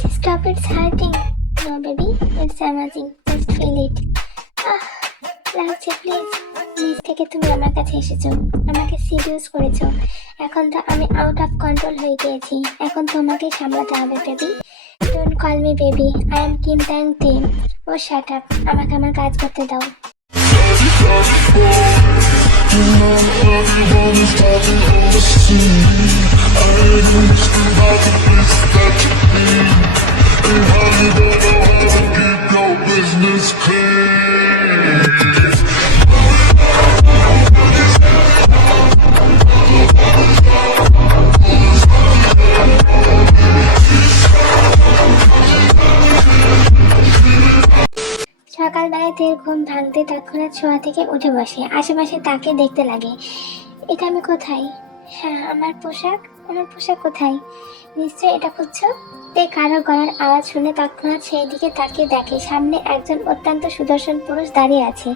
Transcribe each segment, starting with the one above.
Stop, it's hurting. No, baby, it's amazing. Just feel it. লাগছে please. নিজ থেকে তুমি আমার কাছে এসেছো, আমাকে সিরিয়াস করেছো। এখন তো আমি আউট অফ কন্ট্রোল হয়ে গিয়েছি। এখন তোমাকে সামলাতে হবে baby. Don't call me baby, I am Kim Tang Tim. Oh shut up, আমাকে আমার কাজ করতে দাও। সকালবেলায় তের ঘুম ভাঙতে তৎক্ষণাৎ শোয়া থেকে উঠে বসে, আশেপাশে তাকে দেখতে লাগে। এটা আমি কোথায়? হ্যাঁ, আমার পোশাক কোথায়? নিশ্চয়ই এটা খুঁজছো। তে কারো গলার আওয়াজ শুনে তৎক্ষণাৎ সেই দিকে তাকিয়ে দেখে সামনে একজন অত্যন্ত সুদর্শন পুরুষ দাঁড়িয়ে আছে।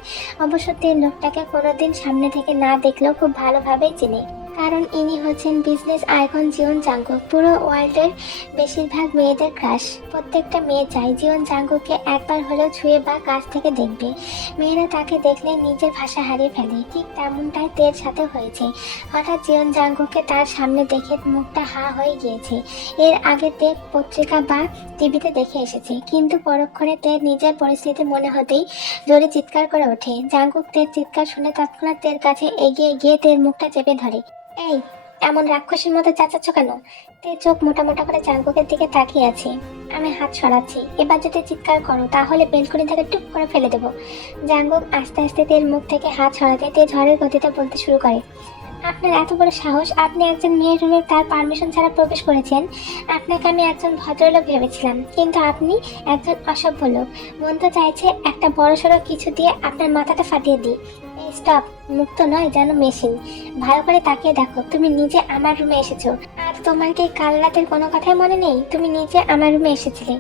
অবশ্য তে লোকটাকে কোনোদিন সামনে থেকে না দেখলেও খুব ভালোভাবেই চেনে, কারণ ইনি হচ্ছেন বিজনেস আইকন জিওন জাঙ্গুক। পুরো ওয়ার্ল্ডের বেশিরভাগ মেয়েদের ক্রাশ। প্রত্যেকটা মেয়ে চায় জিওন জাঙ্গুককে একবার হলেও ছুঁয়ে বা কাছ থেকে দেখবে। মেয়েরা তাকে দেখলে নিজের ভাষা হারিয়ে ফেলে। ঠিক তেমনটাই তের সাথে হয়েছে। হঠাৎ জিওন জাঙ্গুককে তার সামনে দেখে মুখটা হা হয়ে গিয়েছে। এর আগে তে পত্রিকা বা টিভিতে দেখে এসেছে, কিন্তু পরক্ষণে তের নিজের পরিস্থিতি মনে হতেই জোরে চিৎকার করে ওঠে। জাঙ্গুক তের চিৎকার শুনে তৎক্ষণাৎ তের কাছে এগিয়ে গিয়ে তের মুখটা চেপে ধরে। এই, এমন রাক্ষসের মতো চেঁচাচ্ছ কেন? তে চোখ মোটা মোটা করে জাঙ্গুকের দিকে তাকিয়ে আছে। আমি হাত সরাচ্ছি, এবার যদি চিৎকার করো তাহলে বেলকনি থেকে টুপ করে ফেলে দেবো। জাঙ্গুক আস্তে আস্তে তের মুখ থেকে হাত সরাতে তে ঝড়ের গতিতে বলতে শুরু করে। আপনার এত বড় সাহস! আপনি একজন মেয়ের রুমে তার পারমিশন ছাড়া প্রবেশ করেছেন। আপনাকে আমি একজন ভদ্রলোক ভেবেছিলাম, কিন্তু আপনি একজন অসভ্য লোক। মন তো চাইছে একটা বড়সড় কিছু দিয়ে আপনার মাথাটা ফাটিয়ে দিই। এই স্টপ, মুক্ত নয় যেন মেশিন। ভালো করে তাকিয়ে দেখো, তুমি নিজে আমার রুমে এসেছো। আর তোমার কি কাল রাতের কোনো কথাই মনে নেই? তুমি নিজে আমার রুমে এসেছিলে।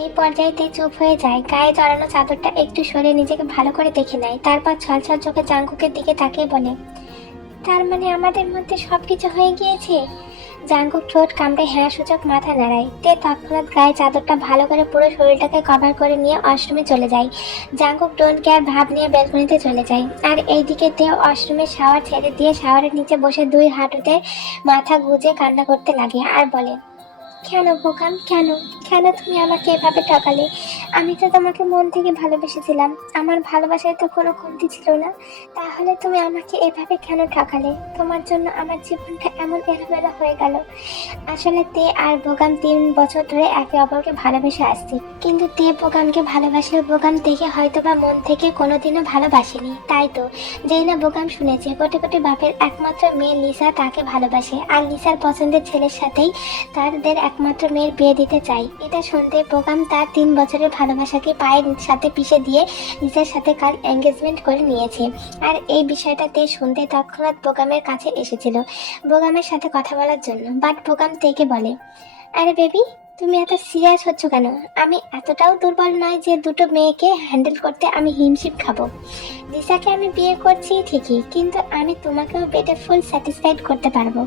এই পর্যায়েতে চুপ হয়ে যায়, গায়ে জড়ানো চাদরটা একটু সরে নিজেকে ভালো করে দেখে নেয়। তারপর ছলছল চোখে জাঙ্গুকের দিকে তাকিয়ে বলে, তার মানে আমাদের মধ্যে সবকিছু হয়ে গিয়েছে? জাঙ্গুক ঠোঁট কামড়ে হ্যাঁ সূচক মাথা নাড়ায়। তে তৎক্ষণাৎ গায়ে চাদরটা ভালো করে পুরো শরীরটাকে কভার করে নিয়ে ওয়াশরুমে চলে যায়। জাঙ্গুক ডোন্ট কেয়ার ভাব নিয়ে ব্যালকনিতে চলে যায়। আর এইদিকে তে ওয়াশরুমে শাওয়ার ছেড়ে দিয়ে শাওয়ারের নিচে বসে দুই হাঁটুতে মাথা গুজে কান্না করতে লাগে আর বলে, কেন বোকাম, কেন কেন তুমি আমাকে এভাবে ঠকালে? আমি তো তোমাকে মন থেকে ভালোবেসেছিলাম। আমার ভালোবাসায় তো কোনো কমতি ছিল না। তাহলে তুমি আমাকে এভাবে কেন ঠকালে? তোমার জন্য আমার জীবনটা এমন এলোমেলো হয়ে গেল। আসলে তে আর বোগাম 3 বছর ধরে একে অপরকে ভালোবেসে আসছে, কিন্তু তে বোগামকে ভালোবাসলেও বোগাম থেকে হয়তো বা মন থেকে কোনোদিনও ভালোবাসেনি। তাই তো যেই না বোগাম শুনেছে কোটি কোটি বাপের একমাত্র মেয়ে লিসা তাকে ভালোবাসে, আর লিসার পছন্দের ছেলের সাথেই তাদের একমাত্র মেয়ের বিয়ে দিতে চাই। এটা শুনতে বোগাম তার 3 বছরের ভালোবাসাকে পায়ের সাথে পিষে দিয়ে লিসার সাথে কাল এঙ্গেজমেন্ট করে নিয়েছে। আর এই বিষয়টাতে শুনতে তৎক্ষণাৎ বোগামের কাছে এসেছিল বোগামের সাথে কথা বলার জন্য। বাট বোগাম তেকে বলে, আরে বেবি, তুমি এত সিরিয়াস হচ্ছ কেন? আমি এতটাও দুর্বল নয় যে দুটো মেয়েকে হ্যান্ডেল করতে আমি হিমশিম খাবো। লিসাকে আমি বিয়ে করছি ঠিকই, কিন্তু আমি তোমাকেও বেটে ফুল স্যাটিসফাইড করতে পারবো।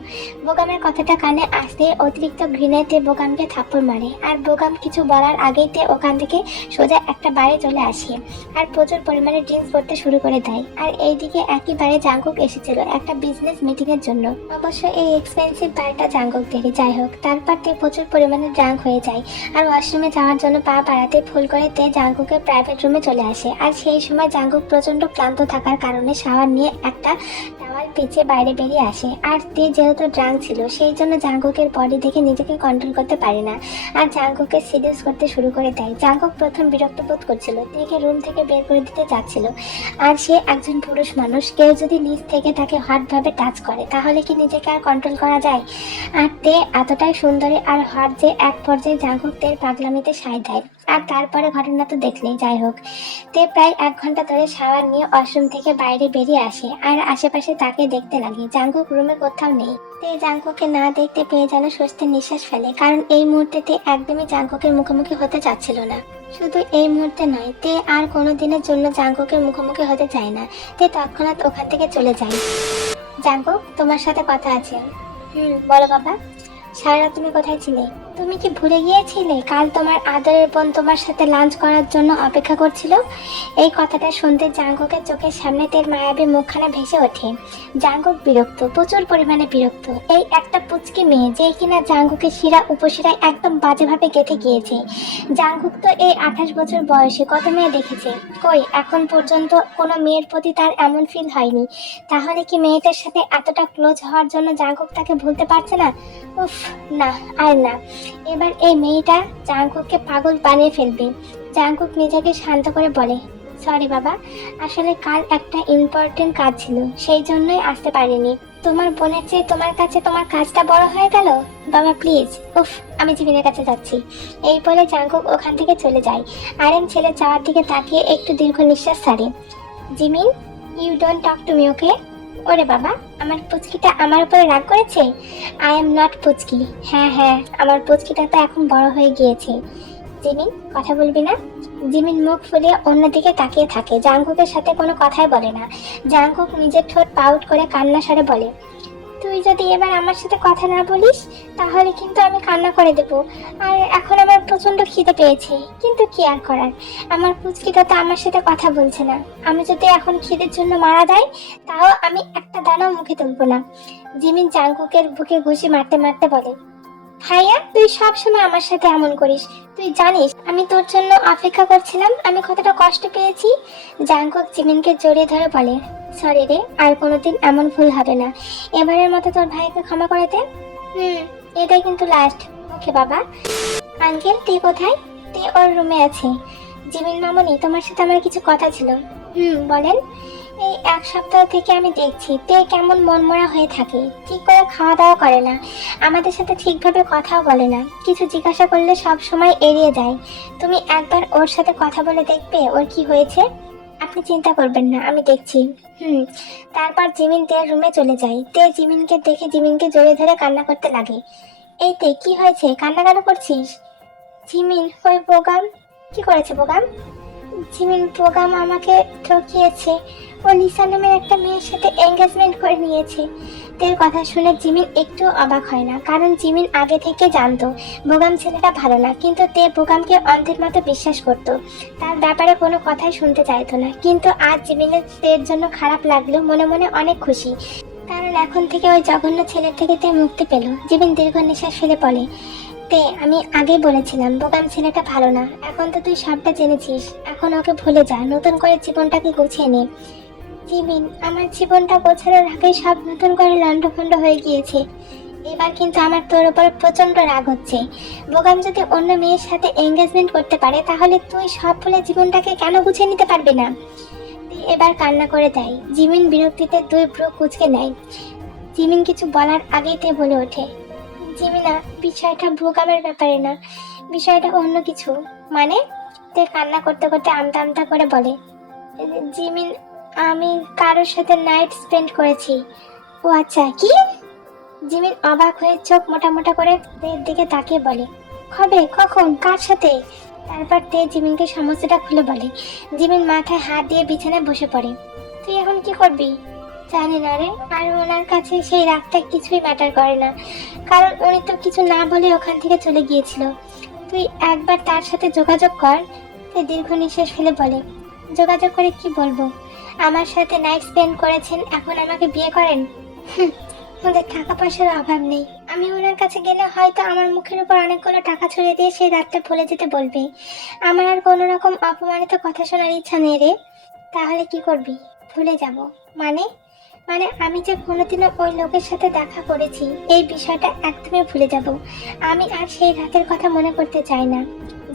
বোগামের কথাটা কানে আসতে অতিরিক্ত ঘৃণাতে বোগামকে থাপ্পড় মারে। আর বোগাম কিছু বলার আগেইতে ওখান থেকে সোজা একটা বারে চলে আসে আর প্রচুর পরিমাণে ড্রিঙ্কস করতে শুরু করে দেয়। আর এইদিকে একইবারে জাঙ্গুক এসেছিল একটা বিজনেস মিটিং এর জন্য। অবশ্য এই এক্সপেন্সিভ বারটা জাঙ্গুকদেরই। যাই হোক, তারপর তে প্রচুর পরিমাণে ড্রাঙ্ক হয়ে যায় আর ওয়াশরুমে যাওয়ার জন্য পা বাড়াতে ভুল করে তে জাঙ্গুকের প্রাইভেট রুমে চলে আসে। আর সেই সময় জাঙ্গুক প্রচন্ড ক্লান্ত থাকার কারণে শাওয়ার নিয়ে একটা টাওয়াল পিছিয়ে বাইরে বেরিয়ে আসে। আর তে যেহেতু ড্রাঙ্ক ছিল সেই জন্য জাঙ্গুকের বডি দেখে নিজেকে কন্ট্রোল করতে পারে না আর জাঙ্গুককে সিডিউস করতে শুরু করে দেয়। জাঙ্গুক প্রথম বিরক্ত বোধ করছিল, তেকে রুম থেকে বের করে দিতে যাচ্ছিল। আর সে একজন পুরুষ মানুষ, কেউ যদি নিজ থেকে তাকে হটভাবে টাচ করে তাহলে কি নিজেকে আর কন্ট্রোল করা যায়? আর তে এতটাই সুন্দরী আর হট যে এক পর্যায়ে জাঙ্গুক তের পাগলামিতে সায় দেয়। আর তারপরে ঘটনা তো দেখলেই। যাই হোক, তে প্রায় 1 ঘন্টা ধরে শাওয়ার নিয়ে ওয়াশরুম থেকে বাইরে বেরিয়ে আসে আর আশেপাশে তাকে দেখতে লাগে। জাঙ্গুক রুমে কোথাও নেই। তে জাঙ্গুককে না দেখতে পেয়ে যেন স্বস্তির নিঃশ্বাস ফেলে, কারণ এই মুহূর্তে তে একদমই জাঙ্গুকের মুখোমুখি হতে চাচ্ছিল না। শুধু এই মুহূর্তে নয়, তে আর কোনো দিনের জন্য জাঙ্গুকের মুখোমুখি হতে চায় না। তে তৎক্ষণাৎ ওখান থেকে চলে যায়। জাঙ্গুক, তোমার সাথে কথা আছে। বলো বাবা। সারা রাত তুমি কোথায় ছিলে? তুমি কি ভুলে গিয়েছিলে কাল তোমার আদরের বোন তোমার সাথে লাঞ্চ করার জন্য অপেক্ষা করছিল? এই কথাটা শুনতে জাঙ্কুকের চোখের সামনে তের মায়াবী মুখখানা ভেসে ওঠে। জাঙ্কুক বিরক্ত, প্রচুর পরিমাণে বিরক্ত। এই একটা পুচকি মেয়ে যে কিনা জাঙ্কুকের শিরা উপশিরায় একদম বাজেভাবে গেঁথে গিয়েছে। জাঙ্কুক তো এই 28 বছর বয়সে কত মেয়ে দেখেছে, কই এখন পর্যন্ত কোনো মেয়ের প্রতি তার এমন ফিল হয়নি। তাহলে কি মেয়েটার সাথে এতটা ক্লোজ হওয়ার জন্য জাঙ্কুক তাকে ভুলতে পারছে না? উফ, না আর না। এবার এই মেয়েটা জাঙ্কুককে পাগল বানিয়ে ফেলবে। জাঙ্কুক নিজেকে শান্ত করে বলে, সরি বাবা, আসলে কাল একটা ইম্পর্টেন্ট কাজ ছিল, সেই জন্যই আসতে পারিনি। তোমার বোনের চেয়ে তোমার কাছে তোমার কাজটা বড় হয়ে গেল বাবা, প্লিজ। উফ, আমি জিমিনের কাছে যাচ্ছি। এই বলে জাঙ্কুক ওখান থেকে চলে যায়। আরেন ছেলে যাওয়ার দিকে তাকিয়ে একটু দীর্ঘ নিঃশ্বাস ছাড়ে। Jimin, you don't talk to me, okay? ওরে বাবা, আমার পুচকিটা আমার উপরে রাগ করেছে? আই এম নট পুচকি। হ্যাঁ, আমার পুচকিটা তো এখন বড় হয়ে গিয়েছে। জিমিন, কথা বলবি না? জিমিন মুখ ফুলিয়ে অন্যদিকে তাকিয়ে থাকে, জাঙ্কুকের সাথে কোনো কথাই বলে না। জাঙ্কুক নিজের ঠোঁট পাউট করে কান্না স্বরে বলে, তুই যদি এবার আমার সাথে কথা না বলিস তাহলে কিন্তু আমি কান্না করে দেবো। আর এখন আমার প্রচন্ড খিদে পেয়েছে, কিন্তু কি আর করার, আমার পুচকিটা তো আমার সাথে কথা বলছে না। আমি যদি এখন খিদের জন্য মারা যাই তাও আমি একটা দানাও মুখে তুলবো না। জিমিন জাঙ্কুকের বুকে ঘুষি মারতে মারতে বলে, ভাইয়া, তুই সবসময় আমার সাথে এমন করিস। তুই জানিস আমি তোর জন্য অপেক্ষা করছিলাম, আমি কতটা কষ্ট পেয়েছি। জাঙ্কুক জিমিনকে জড়িয়ে ধরে বলে, সরি রে, আর কোনোদিন এমন ভুল হবে না। এবারের মতো তোর ভাইকে ক্ষমা করে দে। এটাই কিন্তু লাস্ট। ওকে বাবা। আঙ্কেল, তুই কোথায়? তুই ওর রুমে আছে। জিমিন মামনি, তোমার সাথে আমার কিছু কথা ছিল। বলেন। এই এক সপ্তাহ থেকে আমি দেখছি তে কেমন মনমরা হয়ে থাকে, ঠিক করে খাওয়া দাওয়া করে না, আমাদের সাথে ঠিকভাবে কথাও বলে না, কিছু জিজ্ঞাসা করলে সব সময় এড়িয়ে যায়। তুমি একবার ওর সাথে কথা বলে দেখবে ওর কি হয়েছে? আপনি চিন্তা করবেন না, আমি দেখছি। তারপর জিমিন তের রুমে চলে যায়। তে জিমিনকে দেখে জিমিনকে জড়িয়ে ধরে কান্না করতে লাগে। এই তে, কি হয়েছে, কান্না কেন করছিস? জিমিন, ওই বোগাম। কি করেছে বোগাম? জিমিন, বোগাম আমাকে ঠকিয়েছে। ও লিসা নামের একটা মেয়ের সাথে এঙ্গেজমেন্ট করে নিয়েছে। তের কথা শুনে জিমিন একটু অবাক হয় না, কারণ জিমিন আগে থেকে জানতো বোগাম ছেলেটা ভালো না, কিন্তু তে বোগামকে অন্ধের মতো বিশ্বাস করত, তার ব্যাপারে কোনো কথাই শুনতে চাইতো না। কিন্তু আজ জিমিনের তের জন্য খারাপ লাগলেও মনে মনে অনেক খুশি, কারণ এখন থেকে ওই জঘন্য ছেলের থেকে তে মুক্তি পেল। জিমিন দীর্ঘ নিঃশ্বাস ফেলে বলে, তে, আমি আগেই বলেছিলাম বোগাম ছেলেটা ভালো না। এখন তো তুই সবটা জেনেছিস, এখন ওকে ভুলে যা, নতুন করে জীবনটাকে গুছিয়ে নে। জিমিন, আমার জীবনটা গোছানোর আগেই সব নতুন করে লন্ডভন্ড হয়ে গিয়েছে। এবার কিন্তু আমার তোর উপর প্রচন্ড রাগ হচ্ছে। বোগাম যদি অন্য মেয়ের সাথে এঙ্গেজমেন্ট করতে পারে তাহলে তুই সব ভুলে জীবনটাকে কেন গুছিয়ে নিতে পারবি না? এবার কান্না করে দেয়। জিমিন বিরক্তিতে দুই ভ্রু কুঁচকে নেয়। জিমিন কিছু বলার আগেই তে বলে ওঠে, জিমিনা, বিষয়টা বোগামের ব্যাপারে না, বিষয়টা অন্য কিছু। মানে? তে কান্না করতে করতে আমতা আমতা করে বলে, জিমিন, আমি কারোর সাথে নাইট স্পেন্ড করেছি। ও আচ্ছা, কি? জিমিন অবাক হয়ে চোখ মোটা মোটা করে তের দিকে তাকিয়ে বলে, কবে, কখন, কার সাথে? তারপর তে জিমিনকে সমস্যাটা খুলে বলে। জিমিন মাথায় হাত দিয়ে বিছানায় বসে পড়ে। তুই এখন কি করবি? জানি না রে, আর ওনার কাছে সেই রাগটা কিছুই ম্যাটার করে না, কারণ উনি তো কিছু না বলে ওখান থেকে চলে গিয়েছিল। তুই একবার তার সাথে যোগাযোগ কর। তে দীর্ঘ নিঃশ্বাস ফেলে বলে, যোগাযোগ করে কি বলবো? আমার সাথে নাইট স্পেন্ড করেছেন, এখন আমাকে বিয়ে করেন? ওদের টাকা পয়সার অভাব নেই, আমি ওনার কাছে গেলে হয়তো আমার মুখের উপর অনেকগুলো টাকা ছড়িয়ে দিয়ে সেই রাতটা ভুলে যেতে বলবে। আমার আর কোনো রকম অপমানিত কথা শোনার ইচ্ছা নেই রে। তাহলে কি করবি? ভুলে যাব? মানে মানে আমি যে কোনোদিনও ওই লোকের সাথে দেখা করেছি এই বিষয়টা একদমই ভুলে যাব। আমি আর সেই রাতের কথা মনে করতে চাই না।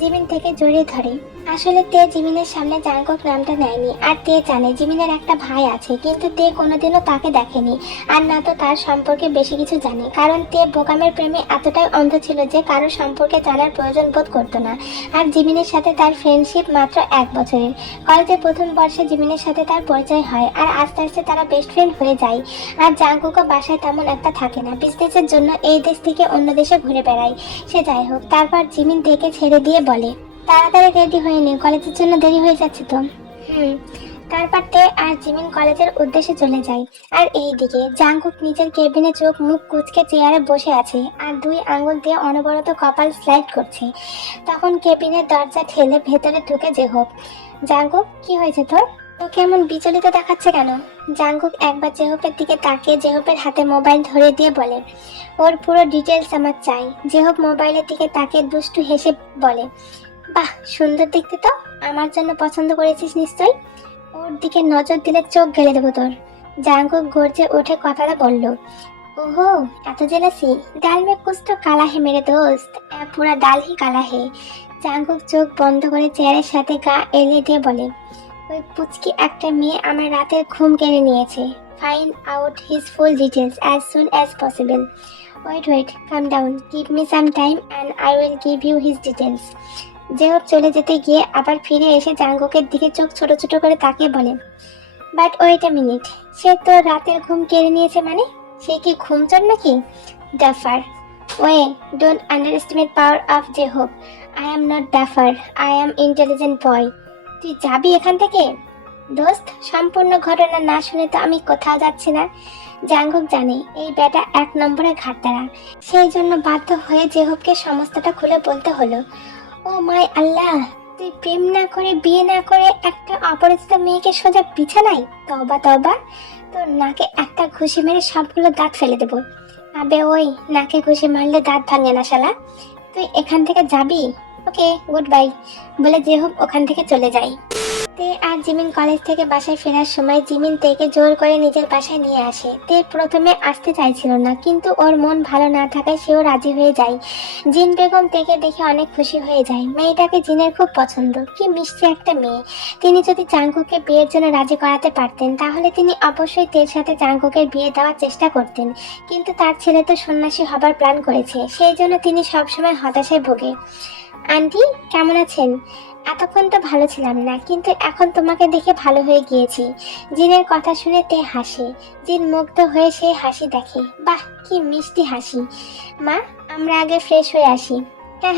জিমিন থেকে জড়িয়ে ধরে। আসলে তে জিমিনের সামনে জাঙ্কুক নামটা নেয়নি, আর তে জানে জিমিনের একটা ভাই আছে, কিন্তু তে কোনোদিনও তাকে দেখেনি, আর না তো তার সম্পর্কে বেশি কিছু জানে, কারণ তে বোকামের প্রেমে এতটাই অন্ধ ছিল যে কারোর সম্পর্কে জানার প্রয়োজন বোধ করতো না। আর জিমিনের সাথে তার ফ্রেন্ডশিপ মাত্র 1 বছরের। কলেজের প্রথম বর্ষে জিমিনের সাথে তার পরিচয় হয়, আর আস্তে আস্তে তারা বেস্ট ফ্রেন্ড হয়ে যায়। আর জাঙ্কুকও বাসায় তেমন একটা থাকে না, বিজনেসের জন্য এই দেশ থেকে অন্য দেশে ঘুরে বেড়ায়। সে যাই হোক, তারপর জিমিন তেকে ছেড়ে দিয়ে বলে, তাড়াতাড়ি রেডি হয়ে নে, কলেজের জন্য দেরি হয়ে যাচ্ছে তো। তারপর তে আর জিমিন কলেজের উদ্দেশ্যে চলে যায়। আর এইদিকে জাংকুক নিজের কেবিনে চোখ মুখ কুঁচকে চেয়ারে বসে আছে আর 2 আঙ্গুল দিয়ে অনবরত কপাল স্লাইড করছে। তখন কেবিনের দরজা ঠেলে ভেতরে ঢুকে জেহব। জাংকুক, কি হয়েছে তোর? তোকে এমন বিচলিত দেখাচ্ছে কেন? জাংকুক একবার জেহবের দিকে তাকিয়ে জেহবের হাতে মোবাইল ধরে দিয়ে বলে, ওর পুরো ডিটেলস আমার চাই। জেহব মোবাইলের দিকে তাকিয়ে দুষ্টু হেসে বলে, বাহ, সুন্দর দেখতে তো, আমার জন্য পছন্দ করেছিস নিশ্চয়ই। ওর দিকে নজর দিলে চোখ গেলে দেবো তোর। জাংকুক গর্জে উঠে কথাটা বলল, ओहो, এত জেলাসি? ডাল মে কুছ তো কালা হে মেরে দোস্ত, পুরা ডাল হি কালা হে। জাংকুক চোখ বন্ধ করে চেয়ারের সাথে গা এলিয়ে দিয়ে বলে, ওই পুচকি একটা মেয়ে আমার রাতের ঘুম কেড়ে নিয়েছে। Find out his full details as soon as possible. Wait, come down, give me some time and I will give you his details. জেহব চলে যেতে গিয়ে আবার ফিরে এসে জাংকুকের দিকে চোখ ছোট ছোট করে তাকিয়ে বলে, বাট ওয়েট এ মিনিট, সে তো রাতের ঘুম কেড়ে নিয়েছে মানে? সে কি ঘুমচোর নাকি? ডাফার। ওয়ে, ডোন্ট আন্ডারএস্টিমেট পাওয়ার অফ জেহব। I am not duffer, I am intelligent boy. তুই যাবি এখান থেকে? দোস্ত, সম্পূর্ণ ঘটনা না শুনে তো আমি কোথাও যাচ্ছি না। জাংকুক জানে এই বেটা 1 নম্বরে ঘাটতারা, সেই জন্য বাধ্য হয়ে জেহবকে সমস্তটা খুলে বলতে হলো। ও মাই আল্লাহ, তুই প্রেম না করে বিয়ে না করে একটা অপরিচিত মেয়েকে সোজা বিছানায়? তওবা তওবা, তোর নাকে একটা ঘুষি মেরে সবগুলো দাঁত ফেলে দেবো। আবে ওই, নাকে ঘুষি মারলে দাঁত ভাঙে না শালা। তুই এখান থেকে যাবি? ওকে, গুড বাই বলে জেহব ওখান থেকে চলে যায়। তে আর জিমিন কলেজ থেকে বাসায় ফেরার সময় জিমিন তেকে জোর করে নিজের বাসায় নিয়ে আসে। তে প্রথমে আসতে চাইছিল না, কিন্তু ওর মন ভালো না থাকায় সেও রাজি হয়ে যায়। জিন বেগম তেকে দেখে অনেক খুশি হয়ে যায়। মেয়েটাকে জিনের খুব পছন্দ, কি মিষ্টি একটা মেয়ে। তিনি যদি জাংকুককে বিয়ের জন্য রাজি করাতে পারতেন তাহলে তিনি অবশ্যই তের সাথে জাংকুকের বিয়ে দেওয়ার চেষ্টা করতেন, কিন্তু তার ছেলে তো সন্ন্যাসী হবার প্ল্যান করেছে, সেই জন্য তিনি সবসময় হতাশায় ভোগে। আন্টি, কেমন আছেন? এতক্ষণ তো ভালো ছিলাম না, কিন্তু এখন তোমাকে দেখে ভালো হয়ে গিয়েছি। জিনের কথা শুনে তে হাসে। জিন মুগ্ধ হয়ে সেই হাসি দেখে। বাহ, কি মিষ্টি হাসি। মা, আমরা আগে ফ্রেশ হয়ে আসি।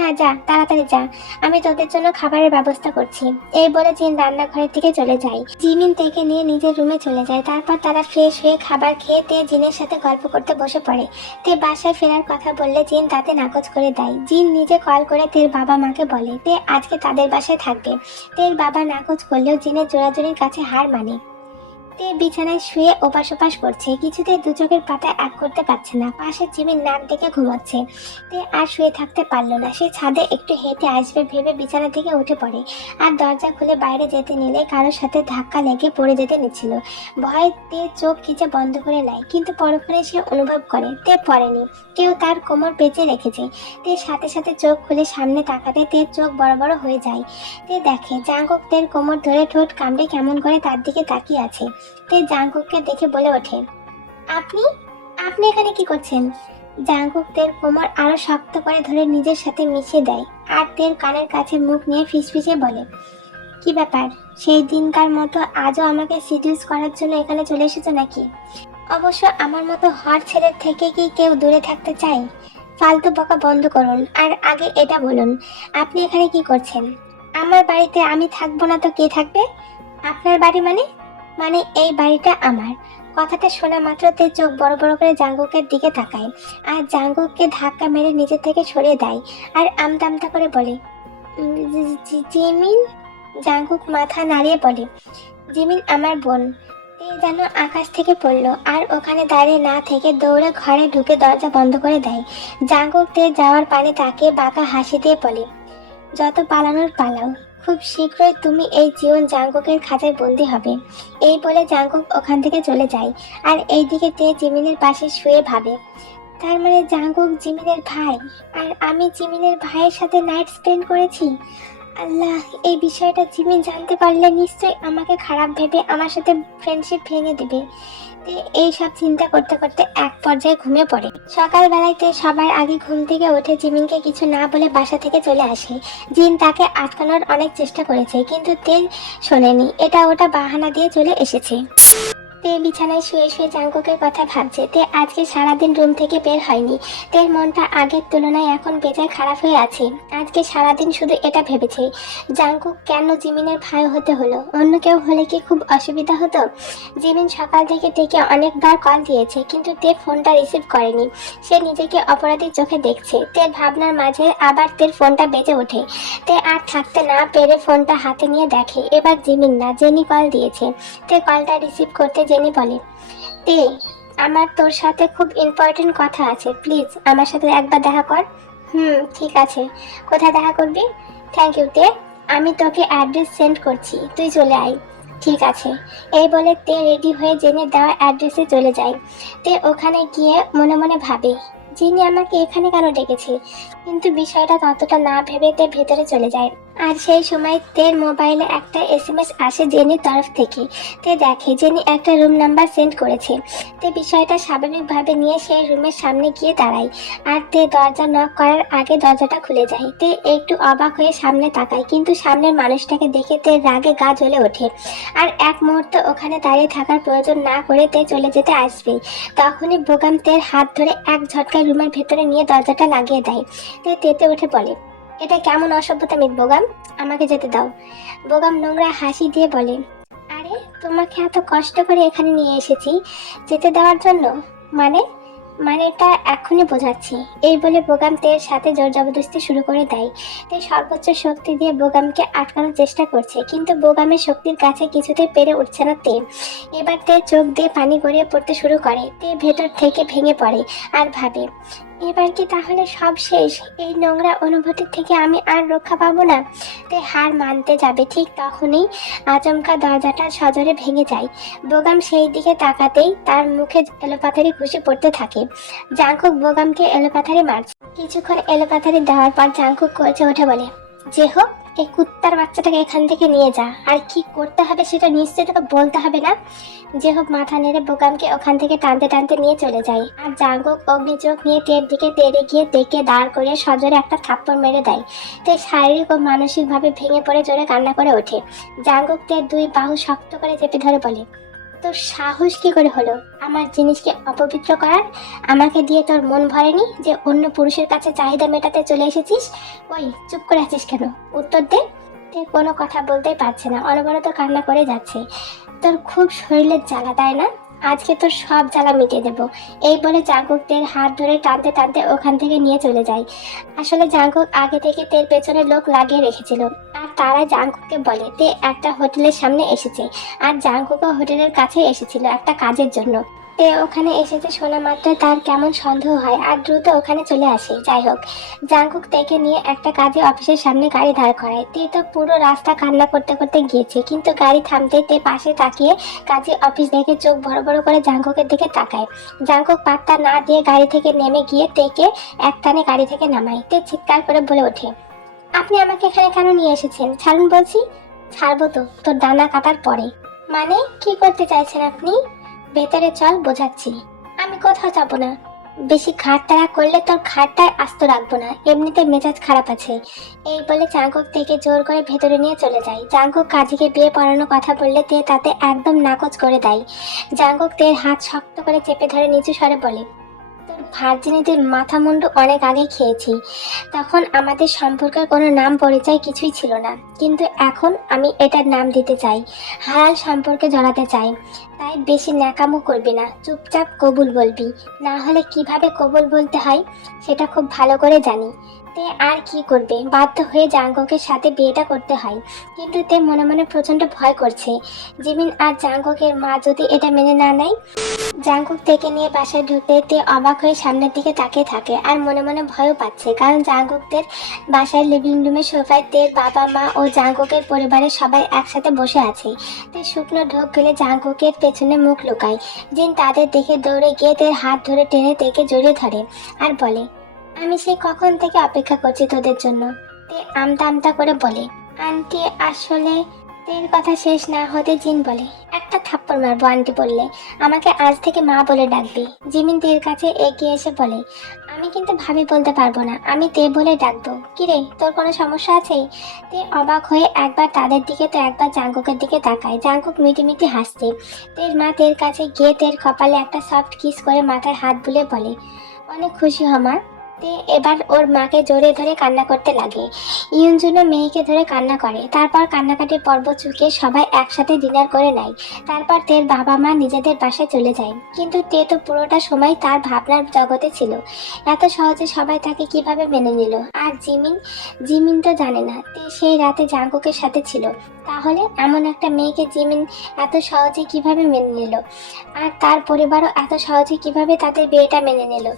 হ্যাঁ, যা, তাড়াতাড়ি যা, আমি তোদের জন্য খাবারের ব্যবস্থা করছি। এই বলে জিন রান্নাঘরের দিকে চলে যায়। জিমিন তেকে নিয়ে নিজের রুমে চলে যায়। তারপর তারা ফ্রেশ হয়ে খাবার খেয়ে তে জিনের সাথে গল্প করতে বসে পড়ে। তে বাসায় ফেরার কথা বললে জিন তাতে নাকচ করে দেয়। জিন নিজে কল করে তের বাবা মাকে বলে তে আজকে তাদের বাসায় থাকবে। তের বাবা নাকচ করলেও জিনের জোরাজুরির কাছে হার মানে। তে বিছানায় শুয়ে ওপাশ ওপাশ করছে, কিছুতেই দু চোখের পাতা এক করতে পারছে না। পাশে জিমিন নাক ডেকে ঘুমাচ্ছে। তে আর শুয়ে থাকতে পারলো না, সে ছাদে একটু হেঁটে আসবে ভেবে বিছানা থেকে উঠে পড়ে। আর দরজা খুলে বাইরে যেতে নিলে কারোর সাথে ধাক্কা লেগে পড়ে যেতে নিচ্ছিল। ভয়ে তে চোখ খিচে বন্ধ করে নেয়, কিন্তু পরক্ষণে সে অনুভব করে তে পড়েনি, কেউ তার কোমর পেঁচে রেখেছে। তে সাথে সাথে চোখ খুলে সামনে তাকাতে তের চোখ বড় বড় হয়ে যায়। তে দেখে জাংকুক তের কোমর ধরে ঠোঁট কামড়ে কেমন করে তার দিকে তাকিয়ে আছে। তে জাংকুককে দেখে বলে ওঠে, আপনি আপনি এখানে কি করছেন? জাংকুক তের কোমর আরো শক্ত করে ধরে নিজের সাথে মিশিয়ে দেয় আর তের কানের কাছে মুখ নিয়ে ফিসফিসে বলে, কি ব্যাপার, সেই দিনকার মতো আজও আমাকে সিডিউস করার জন্য এখানে চলে এসেছো নাকি? অবশ্য আমার মতো হট ছেলের থেকে কি কেউ দূরে থাকতে চায়? ফালতু বকা বন্ধ করুন, আর আগে এটা বলুন, আপনি এখানে কি করছেন? আমার বাড়িতে আমি থাকবো না তো কে থাকবে? আপনার বাড়ি মানে? মানে এই বাড়িটা আমার। কথাটা শোনা মাত্র তে চোখ বড় বড় করে জাংকুকের দিকে তাকায় আর জাংকুককে ধাক্কা মেরে নিজে থেকে সরিয়ে দেয় আর আমতা আমতা করে বলে, জিমিন। জাংকুক মাথা নাড়িয়ে বলে, জিমিন আমার বোন। তে যেন আকাশ থেকে পড়লো আর ওখানে দাঁড়িয়ে না থেকে দৌড়ে ঘরে ঢুকে দরজা বন্ধ করে দেয়। জাংকুক তে যাওয়ার পানে তাকে বাঁকা হাসি দিয়ে বলে, যত পালানোর পালাও, খুব শীঘ্রই তুমি এই জীবন জাংকুকের খাঁচায় বন্দি হবে। এই বলে জাংকুক ওখান থেকে চলে যায়। আর এইদিকে তে জিমিনের পাশে শুয়ে ভাবে, তার মানে জাংকুক জিমিনের ভাই, আর আমি জিমিনের ভাইয়ের সাথে নাইট স্পেন্ড করেছি। আল্লাহ, এই বিষয়টা জিমিন জানতে পারলে নিশ্চয়ই আমাকে খারাপ ভেবে আমার সাথে ফ্রেন্ডশিপ ভেঙে দেবে। এই সব চিন্তা করতে করতে এক পর্যায়ে ঘুমিয়ে পড়ে। সকালবেলাতে সবার আগে ঘুম থেকে উঠে জিমিনকে কিছু না বলে বাসা থেকে চলে আসে। জিন তাকে আটকানোর অনেক চেষ্টা করেছে, কিন্তু তে শোনেনি, এটা ওটা বাহানা দিয়ে চলে এসেছে। তে বিছানায় শুয়ে শুয়ে জাঙ্কুকের কথা ভাবছে। তে আজকে সারাদিন রুম থেকে বের হয়নি। তের মনটা আগের তুলনায় এখন বেজায় খারাপ হয়ে আছে। আজকে সারাদিন শুধু এটা ভেবেছে, জাঙ্কুক কেন জিমিনের ভাই হতে হলো। অন্য কেউ হলে কি খুব অসুবিধা হতো? জিমিন সকাল থেকে তেকে অনেকবার কল দিয়েছে, কিন্তু তে ফোনটা রিসিভ করেনি। সে নিজেকে অপরাধীর চোখে দেখছে। তের ভাবনার মাঝে আবার তের ফোনটা বেজে ওঠে। তে আর থাকতে না পেরে ফোনটা হাতে নিয়ে দেখে এবার জিমিন না, জেনি কল দিয়েছে। তে কলটা রিসিভ করতে জেনি বলে, তে আমার তোর সাথে খুব ইম্পর্টেন্ট কথা আছে, প্লিজ আমার সাথে একবার দেখা কর। ঠিক আছে, কোথায় দেখা করবি? থ্যাংক ইউ তে, আমি তোকে অ্যাড্রেস সেন্ড করছি, তুই চলে আয়। ঠিক আছে, এই বলে তে রেডি হয়ে জেনে দেওয়া অ্যাড্রেসে চলে যায়। তে ওখানে গিয়ে মনে মনে ভাবে, যিনি আমাকে এখানে কেন ডেকেছে, কিন্তু বিষয়টা ততটা না ভেবে তে ভেতরে চলে যায়। আর সেই সময় তের মোবাইলে একটা এসএমএস আসে জেনির তরফ থেকে। তে দেখে জেনি একটা রুম নাম্বার সেন্ড করেছে। তে বিষয়টা স্বাভাবিকভাবে নিয়ে সেই রুমের সামনে গিয়ে দাঁড়ায়। আর তে দরজা নক করার আগে দরজাটা খুলে যায়। তে একটু অবাক হয়ে সামনে তাকায়, কিন্তু সামনের মানুষটাকে দেখে তে রাগে গা জ্বলে ওঠে। আর এক মুহূর্ত ওখানে দাঁড়িয়ে থাকার প্রয়োজন না করে তে চলে যেতে আসবে। তখনই বোগাম তের হাত ধরে এক ঝটকায় রুমের ভেতরে নিয়ে দরজাটা লাগিয়ে দেয়। তে তেতে উঠে বলে, এটা কেমন অসভ্যতামি বোগাম, আমাকে যেতে দাও। বোগাম নোংরা হাসি দিয়ে বলে, আরে তোমাকে এত কষ্ট করে এখানে নিয়ে এসেছি যেতে দেওয়ার জন্য? মানে মানে এটা এখনই বোঝাচ্ছি। এই বলে বোগাম তের সাথে জোর জবরদস্তি শুরু করে দেয়। তে সর্বোচ্চ শক্তি দিয়ে বোগামকে আটকানোর চেষ্টা করছে, কিন্তু বোগামের শক্তির কাছে কিছুতেই পেরে উঠছে না তে। এবার তে চোখ দিয়ে পানি গড়িয়ে পড়তে শুরু করে। তে ভেতর থেকে ভেঙে পড়ে আর ভাবে, এবার কি তাহলে সব শেষ? এই নোংরা অনুভূতি থেকে আমি আর রক্ষা পাবো না। তে হার মানতে যাবে, ঠিক তখনই আচমকা দরজাটা সজোরে ভেঙে যায়। বোগাম সেই দিকে তাকাতেই তার মুখে এলোপাথারি ঘুষি পড়তে থাকে। জাংকুক বোগামকে এলোপাথারি মারছে। কিছুক্ষণ এলোপাথারি দেওয়ার পর জাংকুক করেছে ওঠে বলে, যে হোক এই কুত্তার বাচ্চাটাকে এখান থেকে নিয়ে যা, আর কি করতে হবে সেটা নিশ্চয়ই তোকে বলতে হবে না। যে হোক মাথা নেড়ে বোগামকে ওখান থেকে টানতে টানতে নিয়ে চলে যায়। আর জাঙ্কুক অগ্নিচোখ নিয়ে তের দিকে তেড়ে গিয়ে তেকে দাঁড় করে সজোরে একটা থাপ্পড় মেরে দেয়। তে শারীরিক ও মানসিকভাবে ভেঙে পড়ে জোরে কান্না করে ওঠে। জাঙ্কুক তের দুই বাহু শক্ত করে চেপে ধরে বলে, তোর সাহস কি করে হলো আমার জিনিসকে অপবিত্র করার? আমাকে দিয়ে তোর মন ভরেনি যে অন্য পুরুষের কাছে চাহিদা মেটাতে চলে এসেছিস? ওই চুপ করে আছিস কেন, উত্তর দে। তে কোনো কথা বলতেই পারছে না, অনবরত কান্না করে যাচ্ছে। তোর খুব শরীরের জ্বালা তাই না? আজকে তোর সব জ্বালা মিটিয়ে দেবো। এই বলে জাঙ্কুক তের হাত ধরে টানতে টানতে ওখান থেকে নিয়ে চলে যায়। আসলে জাঙ্কুক আগে থেকে তের পেছনে লোক লাগিয়ে রেখেছিল, আর তারা জাঙ্কুককে বলে তে একটা হোটেলের সামনে এসেছে। আর জাঙ্কুকও হোটেলের কাছে এসেছিল একটা কাজের জন্য। তে ওখানে এসেছে শোনা মাত্র তার কেমন সন্দেহ হয় আর দ্রুত ওখানে চলে আসে। যাই হোক, জাঙ্কুক তেকে নিয়ে একটা কাজে অফিসের সামনে গাড়ি দাঁড় করায়। তে তো পুরো রাস্তা কান্না করতে করতে গিয়েছে, কিন্তু গাড়ি থামতে তে পাশে তাকিয়ে কাজে অফিস দেখে চোখ বড় বড় করে জাঙ্কুকের দিকে তাকায়। জাঙ্কুক পাত্তা না দিয়ে গাড়ি থেকে নেমে গিয়ে তেকে একটানে গাড়ি থেকে নামায়। তে চিৎকার করে বলে ওঠে, আপনি আমাকে এখানে কেন নিয়ে এসেছেন? ছাড়ুন বলছি। ছাড়বো তো তোর ডানা কাটার পরে। মানে কি করতে চাইছেন আপনি? ভেতরে চল, বোঝাচ্ছি। আমি কোথাও যাবো না। বেশি ঘাটতারা করলে তোর ঘাটটায় আস্ত রাখবো না, এমনিতে মেজাজ খারাপ আছে। এই বলে জাঙ্কুক থেকে জোর করে ভেতরে নিয়ে চলে যায়। জাঙ্কুক কাজীকে বিয়ে পড়ানোর কথা বললে তে তাতে একদম নাকচ করে দেয়। জাঙ্কুক তের হাত শক্ত করে চেপে ধরে নিচু স্বরে বলে, তোর ভার্জিনিটির মাথা মুন্ডু অনেক আগে খেয়েছি। তখন আমাদের সম্পর্কের কোনো নাম পরিচয় কিছুই ছিল না, কিন্তু এখন আমি এটার নাম দিতে চাই, হালাল সম্পর্কে জড়াতে চাই। তাই বেশি ন্যাকামো করবি না, চুপচাপ কবুল বলবি। না হলে কিভাবে কবুল বলতে হয় সেটা খুব ভালো করে জানি। তে আর কি করবে, বাধ্য হয়ে জাঙ্গকের সাথে বিয়েটা করতে হয়। কিন্তু তে মনে মনে প্রচন্ড ভয় করছে, জিমিন আর জাঙ্গকের মা যদি এটা মেনে না নেয়। জাঙ্কুক থেকে নিয়ে বাসায় ঢুকতে তে অবাক হয়ে সামনের দিকে তাকিয়ে থাকে, আর মনে মনে ভয়ও পাচ্ছে, কারণ জাঙ্কুকদের বাসার লিভিং রুমের সোফায় তের বাবা মা ও জাঙ্কুকের পরিবারের সবাই একসাথে বসে আছে। তে শুকনো ঢোক গেলে জাঙ্কুকের পেছনে মুখ লুকায়। জিন তাদের দেখে দৌড়ে গিয়ে তের হাত ধরে টেনে তেকে জড়িয়ে ধরে আর বলে, আমি সেই কখন থেকে অপেক্ষা করছি তোদের জন্য। তে আমতা আমতা করে বলে, আন্টি আসলে। তের কথা শেষ না হতে জিন বলে, একটা থাপ্পড় মারবো আন্টি বললে, আমাকে আজ থেকে মা বলে ডাকবি। জিমিন তের কাছে এগিয়ে এসে বলে, আমি কিন্তু ভাবি বলতে পারবো না, আমি তে বলে ডাকবো। কিরে, তোর কোনো সমস্যা আছে? তে অবাক হয়ে একবার তাদের দিকে তো একবার জাঙ্কুকের দিকে তাকায়। জাঙ্কুক মিটিমিটি হাসছে। তের মা তের কাছে গিয়ে তের কপালে একটা সফট কিস করে মাথায় হাত বুলে বলে, অনেক খুশি হ মা। তে এবার ওর মাকে জড়িয়ে ধরে কান্না করতে লাগে। ইয়ুনজুনও মেয়েকে ধরে কান্না করে। তারপর কান্নাকাটির পর্ব চুকিয়ে সবাই একসাথে ডিনার করে নেয়। তারপর তের বাবা মা নিজেদের বাসায় চলে যায়। কিন্তু তে তো পুরোটা সময় তার ভাবনার জগতে ছিল। এত সহজে সবাই তাকে কিভাবে মেনে নিল? আর জিমিন তো জানে না তে সেই রাতে জাঙ্কুকের সাথে ছিল। তাহলে এমন একটা মেয়েকে জিমিন এত সহজে কিভাবে মেনে নিল? আর তার পরিবারও এত সহজে কিভাবে তাদের বিয়েটা মেনে নিল?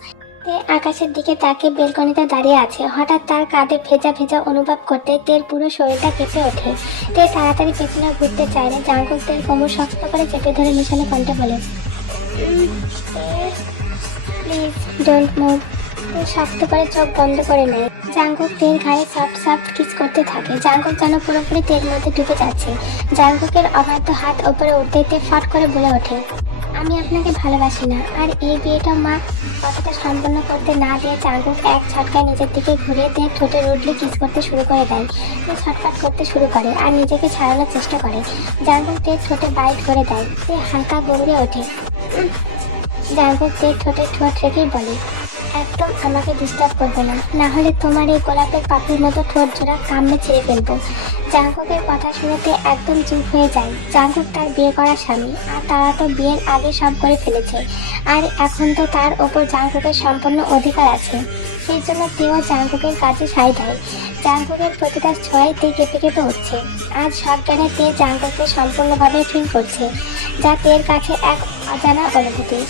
তে আকাশের দিকে তাকে বেলকনিতে দাঁড়িয়ে আছে। হঠাৎ তার কাঁধে ভেজা ভেজা অনুভব করতে তের পুরো শরীরটা কেঁপে ওঠে। তে তাড়াতাড়ি পেছনে ঘুরতে চায় না। জাঙ্কুক তের কোমর শক্ত করে চেপে ধরে মিশালে কণ্ঠে বলে, প্লিজ ডোন্ট মুভ। তে শক্ত করে চোখ বন্ধ করে নেয়। জাঙ্কুক তের ঘাড়ে সফট সফট কিস করতে থাকে। জাঙ্কুক যেন পুরোপুরি তের মধ্যে ডুবে যাচ্ছে। জাঙ্কুকের অবাধ্য হাত ওপরে উঠতে তে ফট করে বলে ওঠে, আমি আপনাকে ভালোবাসি না। আর এই বিয়েটা মা। কথাটা সম্পন্ন করতে না দিয়ে জাঙ্কুক এক ঝটকায় নিজের দিকে ঘুরিয়ে দিয়ে ঠোঁটে রুডলি কিস করতে শুরু করে দেয়। সে ছটফট করতে শুরু করে আর নিজেকে ছাড়ানোর চেষ্টা করে। জাঙ্কুক তের ঠোঁটে বাইট করে দেয়। সে হালকা গড়িয়ে ওঠে। জাঙ্কুক তের ঠোঁটে ঠোঁট রেখেই বলে, একদম আমাকে ডিস্টার্ব করবে না, না হলে তোমার এই গোলাপের পাপড়ির মতো ঠোঁট জোড়া কামড়ে ছিঁড়ে ফেলবো। জাঙ্কুকের কথা শুনেতে একদম চুপ হয়ে যায়। জাঙ্কুক তার বিয়ে করা স্বামী, আর তারা তো বিয়ের আগে সব করে ফেলেছে। আর এখন তো তার ওপর জাঙ্কুকের সম্পূর্ণ অধিকার আছে। সেই জন্য তেও জাঙ্কুকের কাছে সাই দেয়। জাঙ্কুকের প্রতিটা ছোঁয়ায় তে কেঁপে কেঁপে উঠছে। আজ সব জ্ঞানে তে জাঙ্কুককে সম্পূর্ণভাবে ফিল করছে, যা তের কাছে এক অজানা অনুভূতি।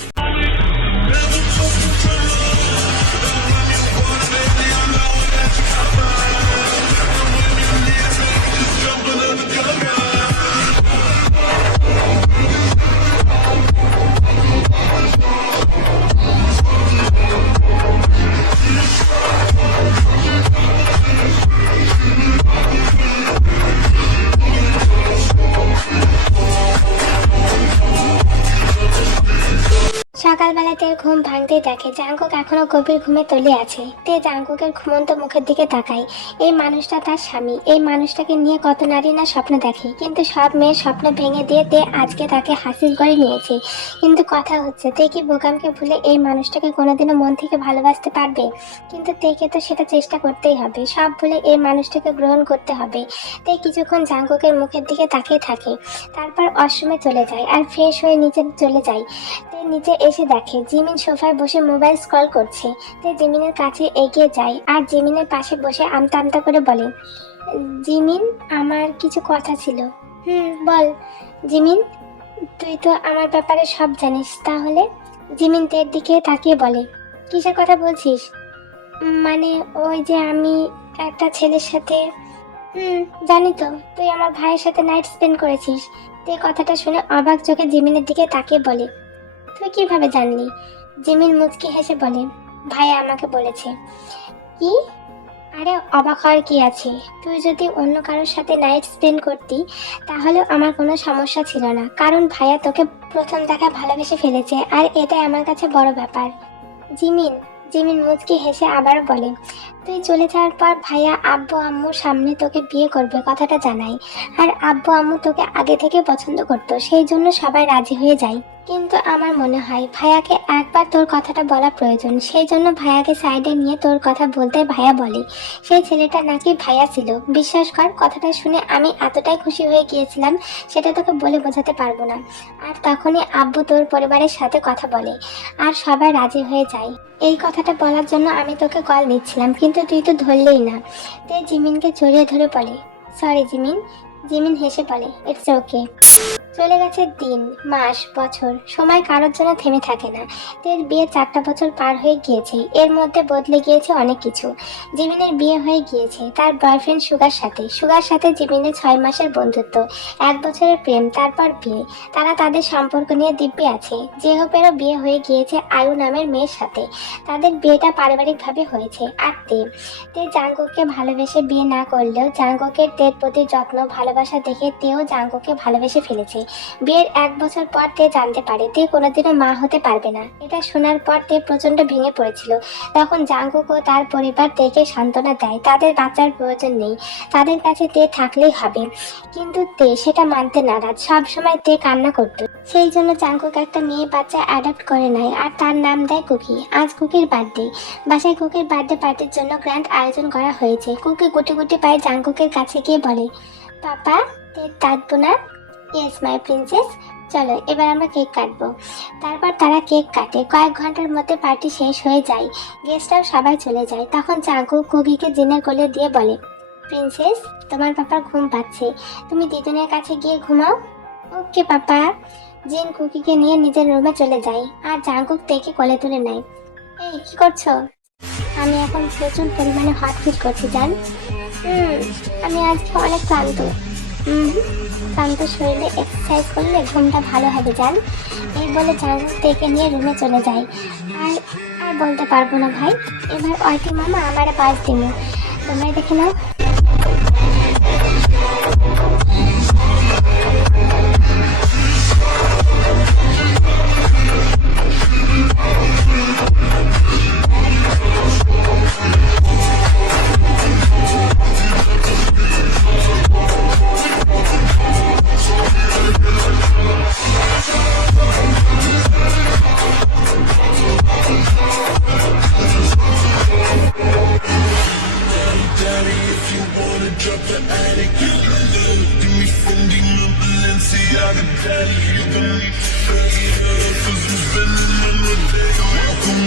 সকালবেলা তের ঘুম ভাঙতেই দেখে জাঙ্কুক এখনো গভীর ঘুমে তলিয়ে আছে। তে জাঙ্কুকের ঘুমন্ত মুখের দিকে তাকায়। এই মানুষটা তার স্বামী। এই মানুষটাকে নিয়ে কত নারী না স্বপ্ন দেখে, কিন্তু সব মেয়ের স্বপ্ন ভেঙে দিয়ে তে আজকে তাকে হাসিল করে নিয়েছে। কিন্তু কথা হচ্ছে, তে কি বোকামকে ভুলে এই মানুষটাকে কোনোদিনও মন থেকে ভালোবাসতে পারবে? কিন্তু তেকে তো সেটা চেষ্টা করতেই হবে। সব ভুলে এই মানুষটাকে গ্রহণ করতে হবে। তে কিছুক্ষণ জাঙ্কুকের মুখের দিকে তাকিয়ে থাকে। তারপর ওয়াশরুমে চলে যায় আর ফ্রেশ হয়ে নিচে চলে যায়। তে নিচে এসে দেখে জিমিন সোফায় বসে মোবাইল স্ক্রল করছে। তে জিমিনের কাছে এগিয়ে যায় আর জিমিনের পাশে বসে আমতা আমতা করে বলে, জিমিন, আমার কিছু কথা ছিল। বল জিমিন, তুই তো আমার ব্যাপারে সব জানিস। তাহলে? জিমিন তের দিকে তাকিয়ে বলে, কিসের কথা বলছিস? মানে ওই যে আমি একটা ছেলের সাথে। জানি তো, তুই আমার ভাইয়ের সাথে নাইট স্পেন্ড করেছিস। তে কথাটা শুনে অবাক চোখে জিমিনের দিকে তাকিয়ে বলে, তুই কিভাবে জানলি? জিমিন মুচকি হেসে বলে, ভাইয়া আমাকে বলেছে। কি? আরে অবাক হওয়ার কি আছে? তুই যদি অন্য কারোর সাথে নাইট স্পেন্ড করতি তাহলে আমার কোনো সমস্যা ছিল না, কারণ ভাইয়া তোকে প্রথম দেখা ভালোবেসে ফেলেছে, আর এটাই আমার কাছে বড় ব্যাপার। জিমিন জিমিন মুচকি হেসে আবারও বলে, তুই চলে যাওয়ার পর ভাইয়া আব্বু আম্মুর সামনে তোকে বিয়ে করবে কথাটা জানাই। আর আব্বু আম্মু তোকে আগে থেকে পছন্দ করতো, সেই জন্য সবাই রাজি হয়ে যায়। কিন্তু আমার মনে হয় ভাইয়াকে একবার তোর কথাটা বলা প্রয়োজন। সেই জন্য ভাইয়াকে সাইডে নিয়ে তোর কথা বলতে ভাইয়া বলে, সেই ছেলেটা নাকি ভাইয়া ছিল। বিশ্বাস কর, কথাটা শুনে আমি এতটাই খুশি হয়ে গিয়েছিলাম, সেটা তোকে বলে বোঝাতে পারবো না। আর তখনই আব্বু তোর পরিবারের সাথে কথা বলে আর সবাই রাজি হয়ে যায়। এই কথাটা বলার জন্য আমি তোকে কল দিচ্ছিলাম, কিন্তু তুই তো ধরলেই না। তে জিমিনকে জড়িয়ে ধরে বলে, সরি জিমিন। জিমিন হেসে বলে, ইটস ওকে। চলে গেছে দিন, মাস, বছর, সময় কারোর জন্য থেমে থাকে না। তের বিয়ে 4টা বছর পার হয়ে গিয়েছে। এর মধ্যে বদলে গিয়েছে অনেক কিছু। জিমিনের বিয়ে হয়ে গিয়েছে তার বয়ফ্রেন্ড সুগার সাথে জিমিনের 6 মাসের বন্ধুত্ব, 1 বছরের প্রেম, তারপর বিয়ে। তারা তাদের সম্পর্ক নিয়ে দিব্যি আছে। জেহপেরও বিয়ে হয়ে গিয়েছে আয়ু নামের মেয়ের সাথে। তাদের বিয়েটা পারিবারিকভাবে হয়েছে। আর তে জাঙ্কুককে ভালোবেসে বিয়ে না করলেও জাঙ্কুকের তের প্রতি যত্ন ভালোবাসা দেখে তেও জাঙ্কুককে ভালোবেসে ফেলেছে। বিয়ের 1 বছর পর তে জানতে পারে তে কোনোদিনও মা হতে পারবে না। এটা শোনার পর তে প্রচন্ড ভেঙে পড়েছিল। তখন জাঙ্কুক ও তার পরিবার তেকে সান্ত্বনা দেয় তাদের বাচ্চার প্রয়োজন নেই, তাদের কাছে তে থাকলেই হবে। কিন্তু তে সেটা মানতে নারাজ, সবসময় তে কান্না করতো। সেই জন্য জাঙ্কুক একটা মেয়ে বাচ্চা অ্যাডপ্ট করে নেয় আর তার নাম দেয় কুকি। আজ কুকির বার্থডে। বাসায় কুকির বার্থডে পার্টির জন্য গ্র্যান্ড আয়োজন করা হয়েছে। কুকি গুটি গুটি পায়ে জাঙ্কুকের কাছে গিয়ে বলে, পাপা তে কাটবো না? ইয়েস মাই প্রিন্সেস, চলো এবার আমরা কেক কাটবো। তারপর তারা কেক কাটে। কয়েক ঘন্টার মধ্যে পার্টি শেষ হয়ে যায়, গেস্টরাও সবাই চলে যায়। তখন জাঙ্কুক কুকিকে জিনের কোলে দিয়ে বলে, প্রিন্সেস তোমার পাপার ঘুম পাচ্ছে, তুমি দিদুনের কাছে গিয়ে ঘুমাও। ওকে পাপা। জিন কুকিকে নিয়ে নিজের রুমে চলে যায় আর জাঙ্কুক তেকে কোলে তুলে নেয়। এই কি করছো? আমি এখন প্রচুর পরিমাণে হট ফিল করছি জান। আমি আজকে অনেক ক্লান্ত। ক্লান্ত শরীরে এক্সারসাইজ করলে ঘুমটা ভালো হবে জান। এই বলে জাঙ্কুক তেকে নিয়ে রুমে চলে যায়। আর আর বলতে পারবো না ভাই, এবার অয়টি মামা আমার পাঁচ দিন, তোমরাই দেখে নাও। Daddy, you can leave the shaggy hair, 'cause you're spending on the day. Welcome,